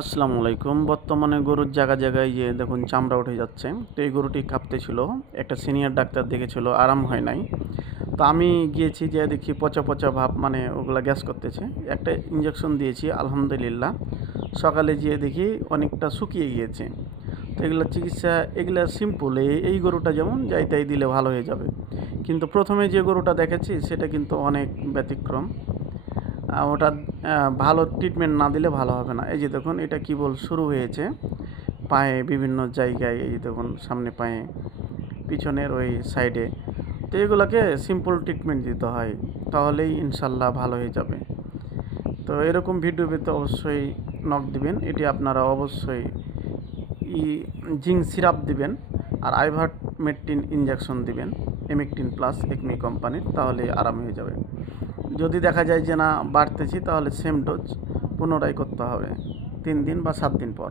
আসসালামু আলাইকুম। বর্তমানে গরুর জায়গায় জায়গায় যে দেখুন চামড়া উঠে যাচ্ছে। তো এই গরুটি কাঁপতেছিল। একটা সিনিয়র ডাক্তার দেখেছিল, আরাম হয় নাই। তো আমি গিয়েছি, যেয়ে দেখি পচা পচা ভাব, মানে ওগুলা গ্যাস করতেছে। একটা ইঞ্জেকশন দিয়েছি, আলহামদুলিল্লাহ। সকালে যেয়ে দেখি অনেকটা শুকিয়ে গিয়েছে। তো এগুলা চিকিৎসা, এগুলা সিম্পল। এই গরুটা যেমন যাই তাই দিলে ভালো হয়ে যাবে। কিন্তু প্রথমে যে গরুটা দেখেছি সেটা কিন্তু অনেক ব্যতিক্রম। ওটা ভালো ট্রিটমেন্ট না দিলে ভালো হবে না। এই যে দেখুন, এটা কেবল শুরু হয়েছে। পায়ে বিভিন্ন জায়গায়, এই যে দেখুন সামনে পায়ে, পিছনের ওই সাইডে। তো এগুলোকে সিম্পল ট্রিটমেন্ট দিতে হয়, তাহলেই ইনশাল্লাহ ভালো হয়ে যাবে। তো এরকম ভিডিও পেতে অবশ্যই নক দিবেন। এটি আপনারা অবশ্যই ই জিঙ্ক সিরাপ দিবেন, আর আইভারমেকটিন ইঞ্জেকশন দিবেন, এমেকটিন প্লাস একমি কোম্পানির, তাহলে আরাম হয়ে যাবে। যদি দেখা যায় যে না বাড়তেছি, তাহলে সেম ডোজ পুনরায় করতে হবে 3 দিন বা 7 দিন পর।